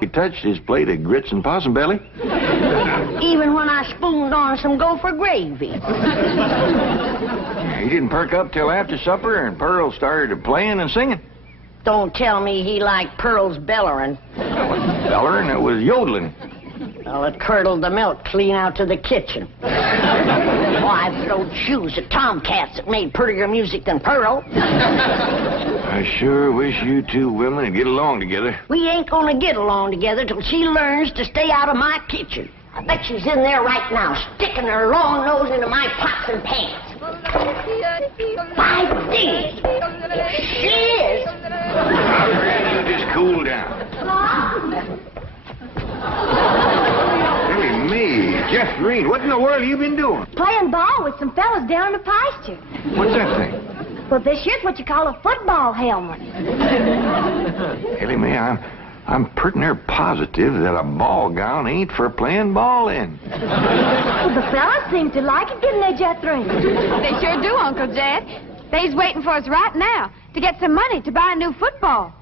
He touched his plate of grits and possum belly. Even when I spooned on some gopher gravy. He didn't perk up till after supper, and Pearl started playing and singing. Don't tell me he liked Pearl's bellering. It wasn't bellering, it was yodeling. Well, it curdled the milk clean out to the kitchen. I've thrown shoes at tomcats that made prettier music than Pearl. I sure wish you two women would get along together. We ain't gonna get along together till she learns to stay out of my kitchen. I bet she's in there right now, sticking her long nose into my pots and pans. My dear, if she is... Now, Granny, you just cool down. Really, me, Jeff Green, what in the world have you been doing? Playing ball with some fellas down in the pasture. What's that thing? Well, this here's what you call a football helmet. Ellie Mae, I'm pretty near positive that a ball gown ain't for playing ball in. Well, the fellas seem to like it, didn't they, Jethro? They sure do, Uncle Jed. They's waiting for us right now to get some money to buy a new football.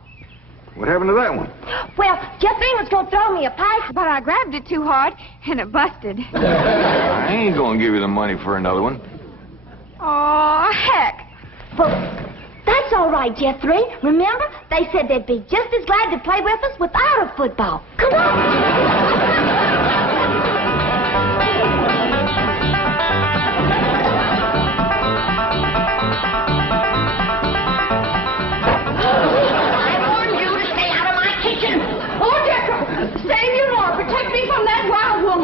What happened to that one? Well, Jethro was going to throw me a pipe. But I grabbed it too hard, and it busted. I ain't gonna give you the money for another one. Oh, heck. Well, that's all right, Jethro. Remember, they said they'd be just as glad to play with us without a football. Come on.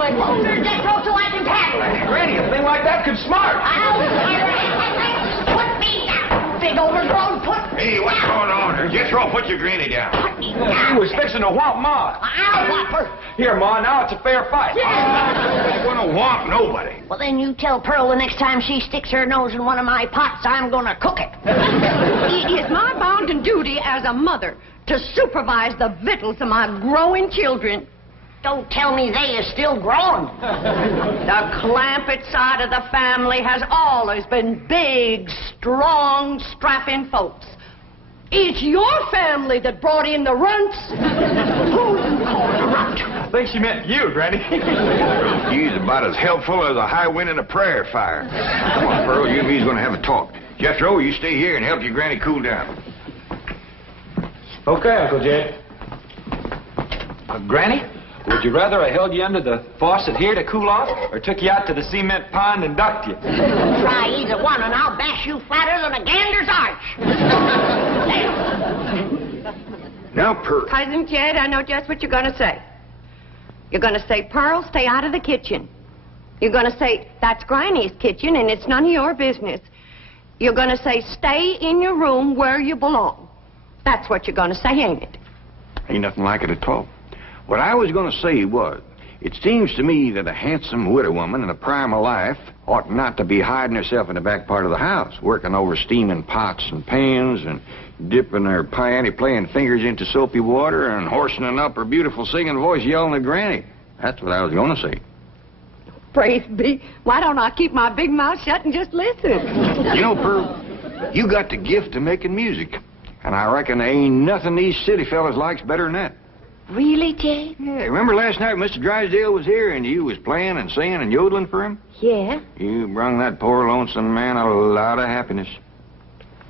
Hold her, Jethro, so I can tackle her. Granny, a thing like that could smart. Put me down, big overgrown foot. Hey, what's going on here? Jethro, put your granny down. Put me down. You was fixing to whomp Ma. I'll whop her. Here, Ma, now it's a fair fight. I ain't gonna whomp nobody. Well, then you tell Pearl the next time she sticks her nose in one of my pots, I'm gonna cook it. It is my bounden duty as a mother to supervise the victuals of my growing children. Don't tell me they is still growing. The Clampett side of the family has always been big, strong, strapping folks. It's your family that brought in the runts. Who you calling a runt? I think she meant you, Granny. He's about as helpful as a high wind in a prairie fire. Come on, Pearl, you and me's gonna have a talk. Jethro, you stay here and help your granny cool down. Okay, Uncle Jed. Granny, would you rather I held you under the faucet here to cool off, or took you out to the cement pond and ducked you? Try either one, and I'll bash you flatter than a gander's arch. Now, Pearl. Cousin Jed, I know just what you're going to say. You're going to say, Pearl, stay out of the kitchen. You're going to say, that's Granny's kitchen, and it's none of your business. You're going to say, stay in your room where you belong. That's what you're going to say, ain't it? Ain't nothing like it at all. What I was going to say was, it seems to me that a handsome widow woman in the prime of life ought not to be hiding herself in the back part of the house, working over steaming pots and pans and dipping her panty playing fingers into soapy water and hoarsening up her beautiful singing voice yelling at Granny. That's what I was going to say. Praise be. Why don't I keep my big mouth shut and just listen? You know, Pearl, you got the gift of making music. And I reckon there ain't nothing these city fellas likes better than that. Really, Jay? Yeah, remember last night Mr. Drysdale was here and you was playing and singing and yodeling for him? Yeah. You brung that poor lonesome man a lot of happiness.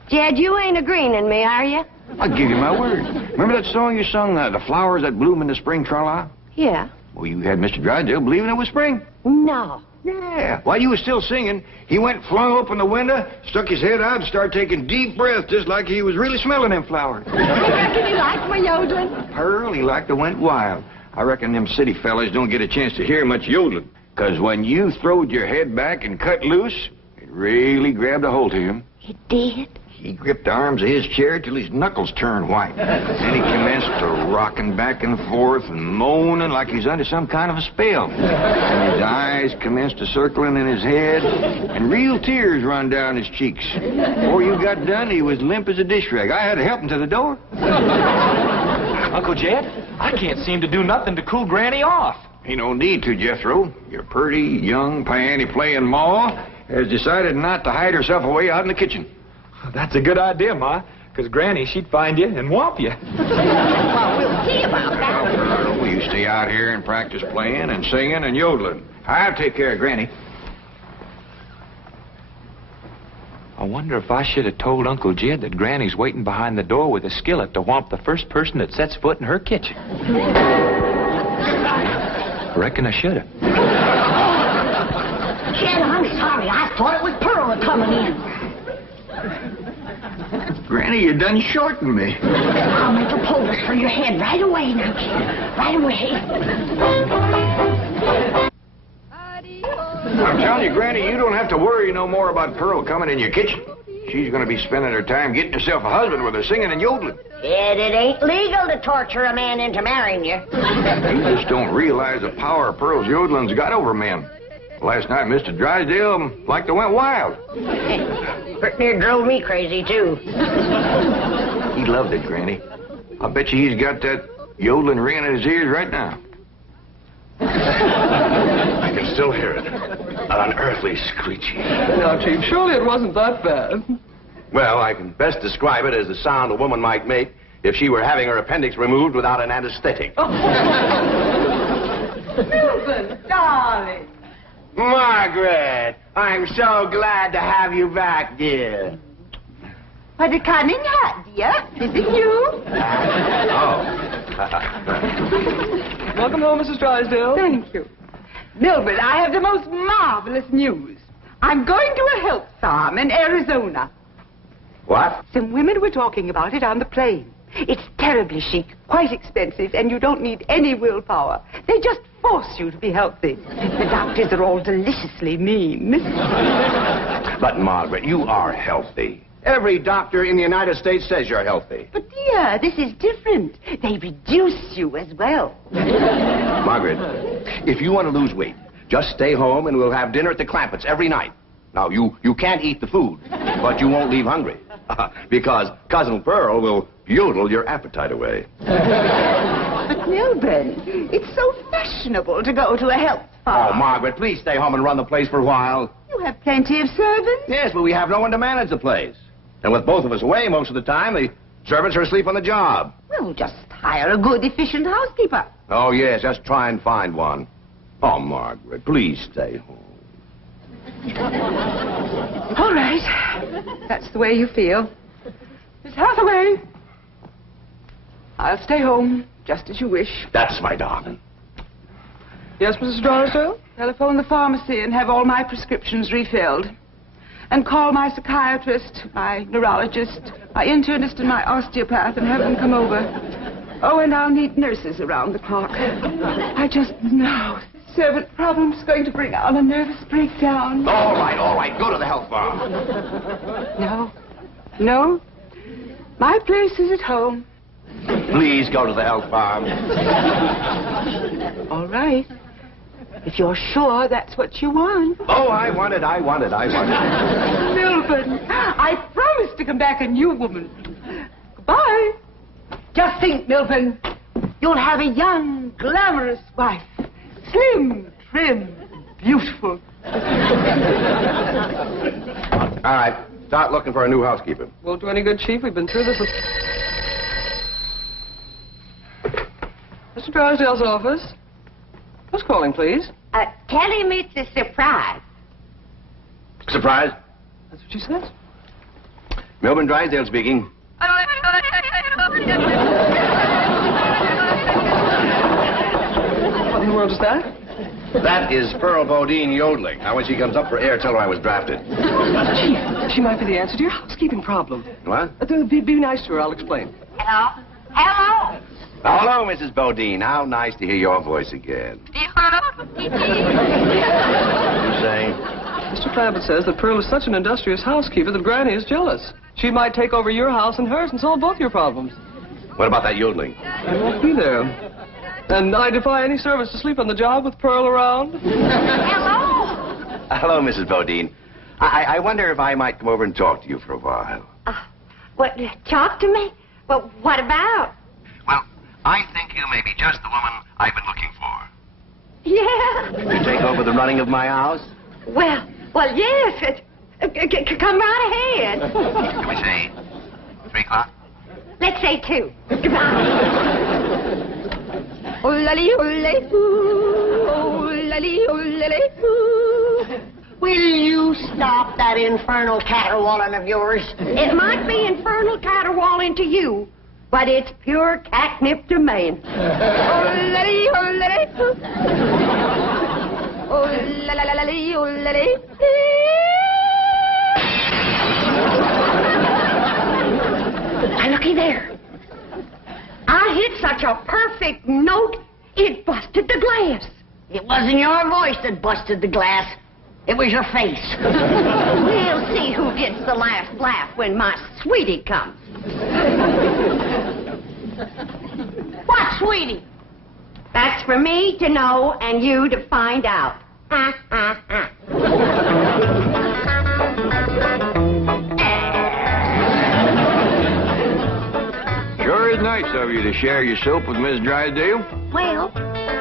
Jed, you ain't agreeing in me, are you? I'll give you my word. Remember that song you sung, The Flowers That Bloom in the Spring, tra-la? Yeah. Well, you had Mr. Drysdale believing it was spring. No. Yeah. While you was still singing, he went and flung open the window, stuck his head out, and started taking deep breaths just like he was really smelling them flowers. Reckon you like my yodeling? Pearl, he like to went wild. I reckon them city fellas don't get a chance to hear much yodeling. 'Cause when you throwed your head back and cut loose, it really grabbed a hold of him. It did? He gripped the arms of his chair till his knuckles turned white. Then he commenced to rocking back and forth and moaning like he's under some kind of a spell. And his eyes commenced to circling in his head, and real tears run down his cheeks. Before you got done, he was limp as a dish rag. I had to help him to the door. Uncle Jed, I can't seem to do nothing to cool Granny off. Ain't no need to, Jethro. Your pretty, young, piano-playing Ma has decided not to hide herself away out in the kitchen. That's a good idea, Ma, because Granny, she'd find you and whomp you. Well, we'll see about that. stay out here and practice playing and singing and yodeling. I'll take care of Granny. I wonder if I should have told Uncle Jed that Granny's waiting behind the door with a skillet to whomp the first person that sets foot in her kitchen. Reckon I should have. Jed, I'm sorry. I thought it was Pearl coming in. Granny, you done shortened me. I'll make a poultice for your head right away now, Jed. Right away. I'm telling you, Granny, you don't have to worry no more about Pearl coming in your kitchen. She's going to be spending her time getting herself a husband with her singing and yodeling. Jed, it ain't legal to torture a man into marrying you. You just don't realize the power Pearl's yodeling's got over men. Last night, Mr. Drysdale like they went wild. Pretty near drove me crazy, too. He loved it, Granny. I bet you he's got that yodeling ringing in his ears right now. I can still hear it. An unearthly screeching. Now, Chief, surely it wasn't that bad. Well, I can best describe it as the sound a woman might make if she were having her appendix removed without an anesthetic. Milton, darling. Margaret, I'm so glad to have you back, dear. What a cunning hat, dear. Is it you? Welcome home, Mrs. Drysdale. Thank you. Milburn, I have the most marvelous news. I'm going to a health farm in Arizona. What? Some women were talking about it on the plane. It's terribly chic, quite expensive, and you don't need any willpower. They just force you to be healthy. The doctors are all deliciously mean. But, Margaret, you are healthy. Every doctor in the United States says you're healthy. But, dear, this is different. They reduce you as well. Margaret, if you want to lose weight, just stay home and we'll have dinner at the Clampetts every night. Now, you can't eat the food, but you won't leave hungry. Because Cousin Pearl will yodel your appetite away. But, Milburn, it's so fashionable to go to a health farm. Oh, Margaret, please stay home and run the place for a while. You have plenty of servants. Yes, but we have no one to manage the place. And with both of us away most of the time, the servants are asleep on the job. Well, just hire a good, efficient housekeeper. Oh, yes, just try and find one. Oh, Margaret, please stay home. All right. That's the way you feel. Miss Hathaway. I'll stay home, just as you wish. That's my darling. Yes, Mrs. Drysdale? Telephone the pharmacy and have all my prescriptions refilled. And call my psychiatrist, my neurologist, my internist, and my osteopath and have them come over. Oh, and I'll need nurses around the clock. I just know servant problem's going to bring on a nervous breakdown. All right. Go to the health farm. No. My place is at home. Please go to the health farm. All right. If you're sure that's what you want. Oh, I want it. Milburn, I promise to come back a new woman. Goodbye. Just think, Milburn. You'll have a young, glamorous wife. Slim, trim, beautiful. All right. Start looking for a new housekeeper. Won't do any good, Chief. We've been through this with... Mr. Drysdale's office. Who's calling, please? Tell him it's a surprise. Surprise? That's what she says. Milburn Drysdale speaking. What in the world is that? That is Pearl Bodine yodeling. Now, when she comes up for air, tell her I was drafted. Chief, she might be the answer to your housekeeping problem. What? Be nice to her. I'll explain. Hello? Hello? Hello, Mrs. Bodine. How nice to hear your voice again. You saying? Mr. Clampett says that Pearl is such an industrious housekeeper that Granny is jealous. She might take over your house and hers and solve both your problems. What about that yodeling? I won't be there. And I defy any servants to sleep on the job with Pearl around. Hello? Hello, Mrs. Bodine. I wonder if I might come over and talk to you for a while. What, talk to me? Well, what about? Well, I think you may be just the woman I've been looking for. Yeah. You take over the running of my house? Well, yes. Come right ahead. Can we say 3 o'clock? Let's say 2. Goodbye. Will you stop that infernal caterwauling of yours? It might be infernal caterwauling to you, but it's pure catnip to me. Now, looky there. I hit such a perfect note, it busted the glass. It wasn't your voice that busted the glass. It was your face. We'll see who gets the last laugh when my sweetie comes. What, sweetie? That's for me to know and you to find out. Sure is nice of you to share your soap with Miss Drysdale. Well,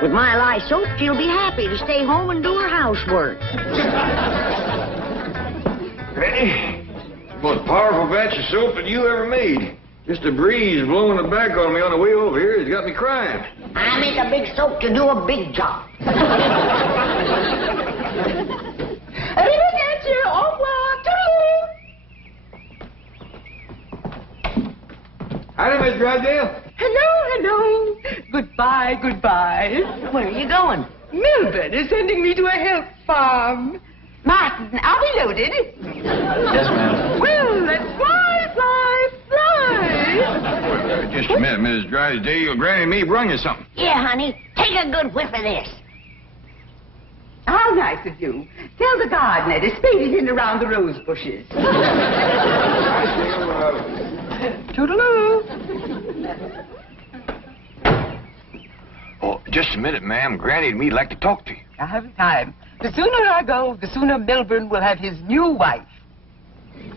with my lye soap, she'll be happy to stay home and do her housework. Granny, most powerful batch of soap that you ever made. Just a breeze blowing it back on me on the way over here has got me crying. I make a big soap to do a big job. Howdy, Miss Drysdale. Hello. Goodbye. Where are you going? Melbourne is sending me to a health farm. Martin, are we loaded? Yes, ma'am. Well, let's fly. Just a minute, Miss Drysdale. Granny and me brung you something. Yeah, honey. Take a good whiff of this. How nice of you. Tell the gardener to spade it in around the rose bushes. Toodaloo. Oh, just a minute, ma'am. Granny and me'd like to talk to you. I haven't time. The sooner I go, the sooner Melbourne will have his new wife.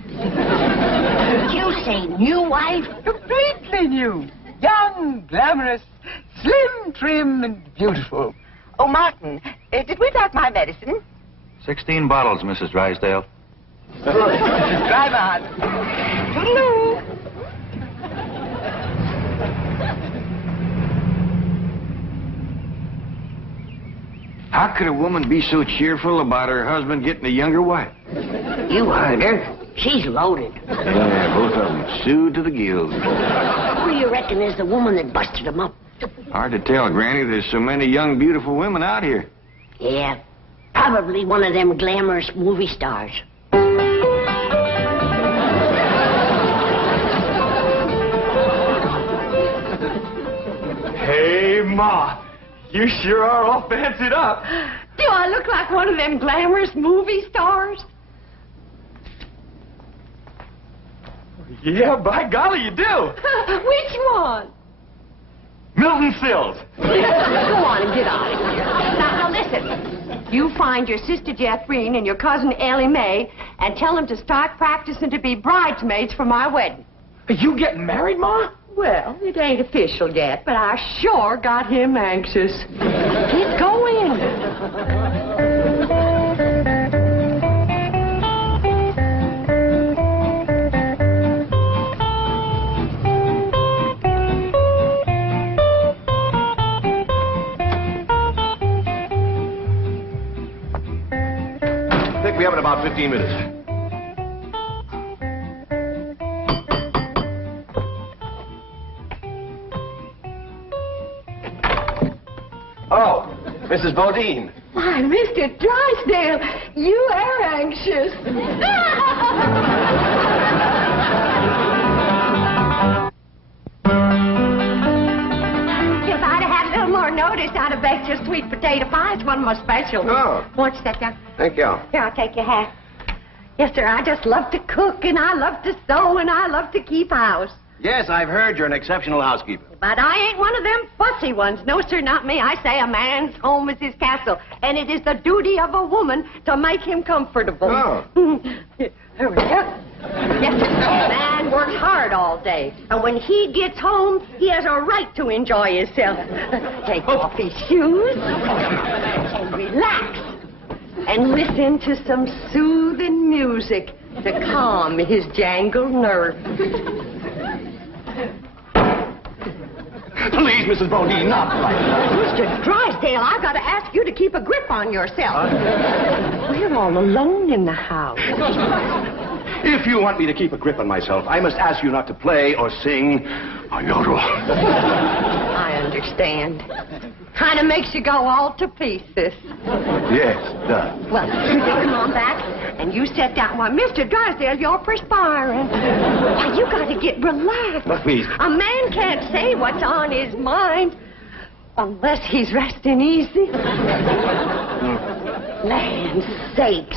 Did you say new wife? Completely new. Young, glamorous, slim, trim, and beautiful. Oh, Martin, did we pack my medicine? 16 bottles, Mrs. Drysdale. Drive on. Toodaloo. How could a woman be so cheerful about her husband getting a younger wife? You heard her. She's loaded. Yeah, both of them sued to the gills. Who do you reckon is the woman that busted them up? Hard to tell, Granny. There's so many young, beautiful women out here. Yeah, probably one of them glamorous movie stars. Hey, Ma. You sure are all fancied up. Do I look like one of them glamorous movie stars? Yeah, by golly, you do. Which one? Milton Sills. Go on and get out of here. Now, listen. You find your sister Jethrine and your cousin Ellie Mae and tell them to start practicing to be bridesmaids for my wedding. Are you getting married, Ma? Well, it ain't official yet, but I sure got him anxious. Get going. Pick me up in about 15 minutes. Oh, Mrs. Bodine. Why, Mr. Drysdale, you are anxious. If I'd have had a little more notice, I'd have baked you a sweet potato pie. It's one of my specials. Oh. Won't you sit down? Thank you. Here, I'll take your hat. Yes, sir, I just love to cook, and I love to sew, and I love to keep house. Yes, I've heard you're an exceptional housekeeper. But I ain't one of them fussy ones. No, sir, not me. I say a man's home is his castle, and it is the duty of a woman to make him comfortable. Oh. Here we go. Yes, sir. A man works hard all day, and when he gets home, he has a right to enjoy himself. Take off his shoes and relax and listen to some soothing music to calm his jangled nerves. Please, Mrs. Bodine, not like that. Mr. Drysdale, I've got to ask you to keep a grip on yourself. We're all alone in the house. If you want me to keep a grip on myself, I must ask you not to play or sing or yodel. I understand. Kind of makes you go all to pieces. Yes, it does. Well, come on back, and you sit down. Why, Mr. Drysdale, you're perspiring. Why, you got to get relaxed. Well, please. A man can't say what's on his mind unless he's resting easy. Land sakes.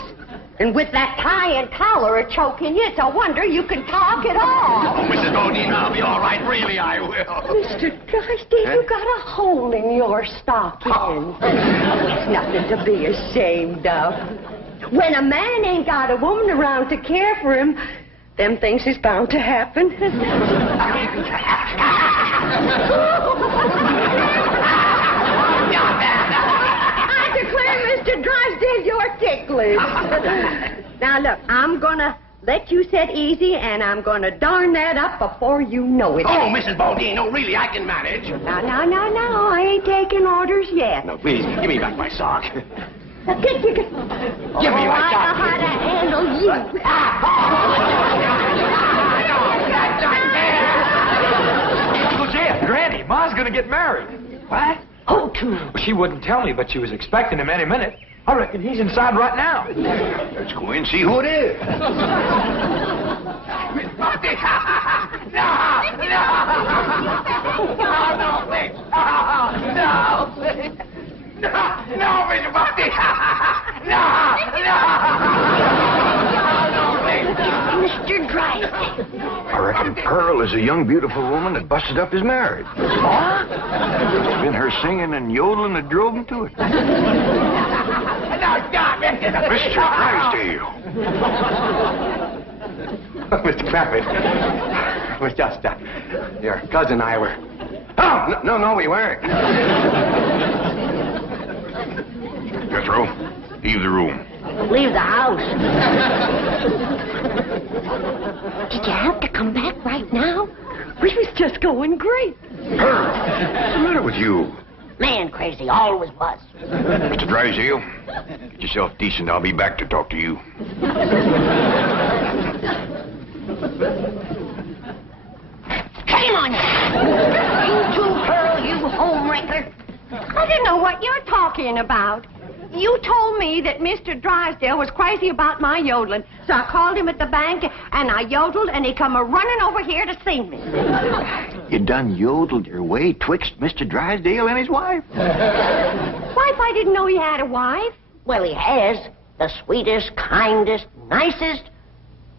And with that tie and collar a choking you, it's a wonder you can talk at all. Oh, Mrs. Bodine, I'll be all right. Really, I will. Mr. Drysdale, you got a hole in your stocking. It's nothing to be ashamed of. When a man ain't got a woman around to care for him, them things is bound to happen. I declare, Mr. Drysdale, you're ticklish. Now, look, I'm gonna let you sit easy, and I'm gonna darn that up before you know it. Oh, Mrs. Bodine, no, really, I can manage. No, I ain't taking orders yet. No, please, give me back my sock. Give me my I know how to handle you. Uncle Jed, Granny, Ma's gonna get married. What? Who to? Well, she wouldn't tell me, but she was expecting him any minute. I reckon he's inside right now. Let's go in and see who it is. Miss Bucky! No, please. No, Miss Bucky! No, please. Mr. Drysdale. I reckon Pearl is a young, beautiful woman that busted up his marriage. What? It's been her singing and yodeling that drove him to it. Mr. Drysdale. Mr. Clappett, it was just, your cousin and I were... Oh, no, we weren't. Jethro, leave the room. Leave the house. Did you have to come back right now? We was just going great. Pearl, what's the matter with you? Man crazy, always was. Mr. Drysdale, get yourself decent. I'll be back to talk to you. Shame on you! You too, Pearl, you homewrecker. I don't know what you're talking about. You told me that Mr. Drysdale was crazy about my yodeling, so I called him at the bank, and I yodeled, and he come a-running over here to see me. You done yodeled your way twixt Mr. Drysdale and his wife? Wife, I didn't know he had a wife. Well, he has. The sweetest, kindest, nicest,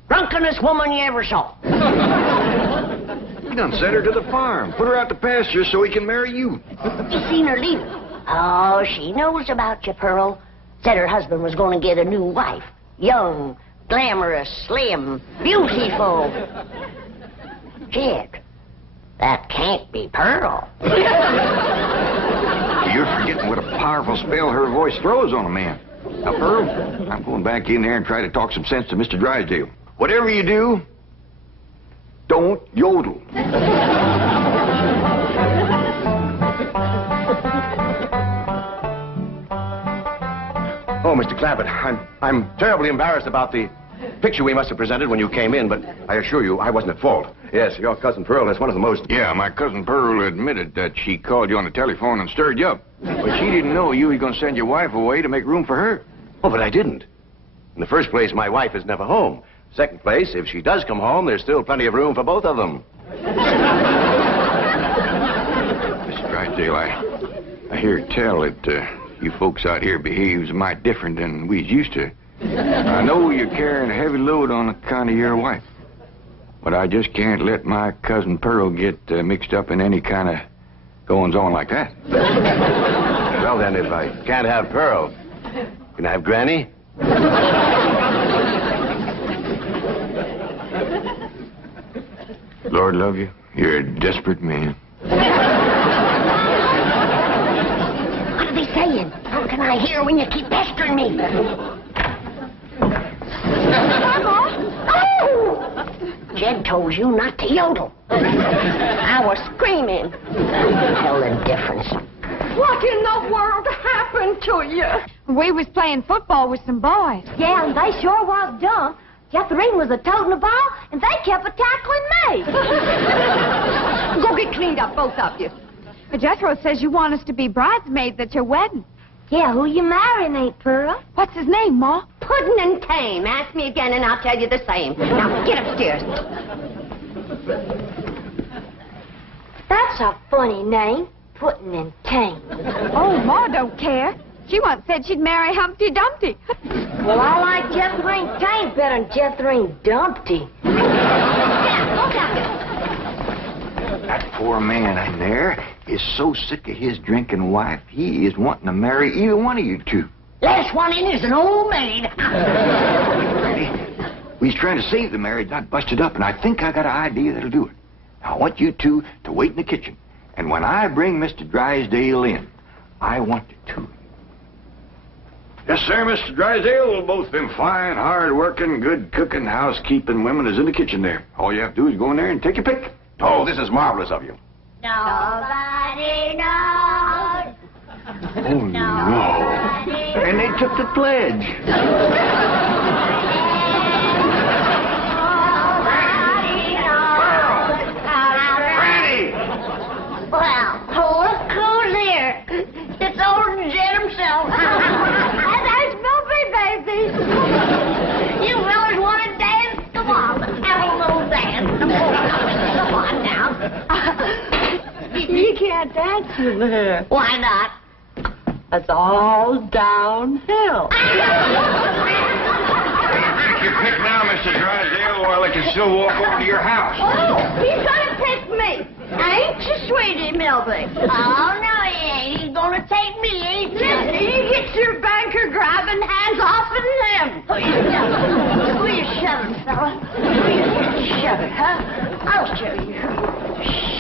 drunkenest woman you ever saw. You done sent her to the farm. Put her out to pasture so he can marry you. You seen her leave? Oh, she knows about you, Pearl. Said her husband was going to get a new wife. Young, glamorous, slim, beautiful. Jed, that can't be Pearl. You're forgetting what a powerful spell her voice throws on a man. Now, Pearl, I'm going back in there and try to talk some sense to Mr. Drysdale. Whatever you do, don't yodel. Oh, Mr. Clappett, I'm terribly embarrassed about the picture we must have presented when you came in, but I assure you I wasn't at fault. Yes, your cousin Pearl is one of the most... Yeah, my cousin Pearl admitted that she called you on the telephone and stirred you up. But she didn't know you were going to send your wife away to make room for her. Oh, but I didn't. In the first place, my wife is never home. Second place, if she does come home, there's still plenty of room for both of them. Mr. Drysdale, I hear tell that you folks out here behaves mighty different than we's used to. I know you're carrying a heavy load on account of your wife. But I just can't let my cousin Pearl get mixed up in any kind of goings-on like that. Well, then, if I can't have Pearl, can I have Granny? Lord love you, you're a desperate man. What are they saying? How can I hear when you keep pestering me? Oh! Jed told you not to yodel. I was screaming. Tell the difference. What in the world happened to you? We was playing football with some boys. Yeah, and they sure was dumb. Jethrine was a-toting the ball, and they kept a-tackling me. Go get cleaned up, both of you. Jethro says you want us to be bridesmaids at your wedding. Yeah, who you marrying, Aunt Pearl? What's his name, Ma? Puddin' and Tame. Ask me again and I'll tell you the same. Now, get upstairs. That's a funny name, Puddin' and Tame. Oh, Ma don't care. She once said she'd marry Humpty Dumpty. Well, I like Jethrine Tame better than Jethrine Dumpty. Yeah, go down there. That poor man in there is so sick of his drinking wife, he is wanting to marry either one of you two. Last one in is an old maid. Ready? We's trying to save the marriage, not bust it up, and I think I got an idea that'll do it. Now, I want you two to wait in the kitchen, and when I bring Mr. Drysdale in, I want the two of you. Yes, sir, Mr. Drysdale. We've both been fine, hard-working, good-cooking, housekeeping women is in the kitchen there. All you have to do is go in there and take your pick. Oh, this is marvelous of you. Nobody knows. Oh, no. And they took the pledge. Granny! Well, look who's here. It's old Jed himself. And there's Milby, baby. You fellas want to dance? Come on, have a little dance. Come on now. You can't dance with her. Why not? It's all downhill. Take your pick now, Mr. Drysdale, or I can still walk over to your house. He's gonna pick me. Ain't you, sweetie, Milby? Oh, no, he ain't. He's gonna take me, ain't you? You get your banker grabbing hands off of him. Who you shoving, fella? Shove it, huh? I'll show you.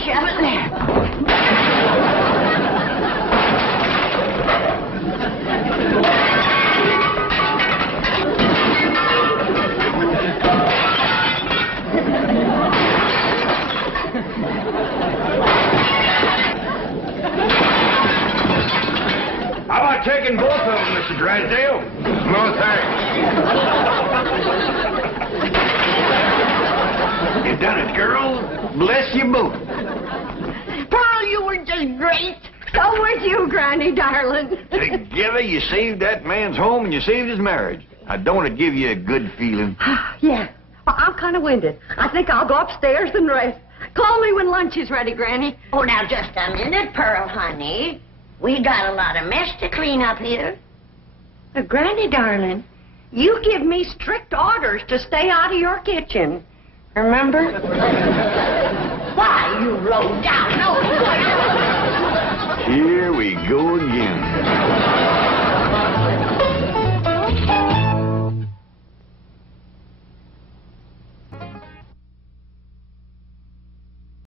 Shove it there. How about taking both of them, Mr. Drysdale? No, thanks. You done it, girl. Bless you both. Pearl, you were just great. So was you, Granny, darling. Together, you saved that man's home and you saved his marriage. Now, don't it give you a good feeling? Yeah. Well, I'm kind of winded. I think I'll go upstairs and rest. Call me when lunch is ready, Granny. Oh, now, just a minute, Pearl, honey. We got a lot of mess to clean up here. Granny, darling, you give me strict orders to stay out of your kitchen. Remember? Why, you low down, no good. Here we go again.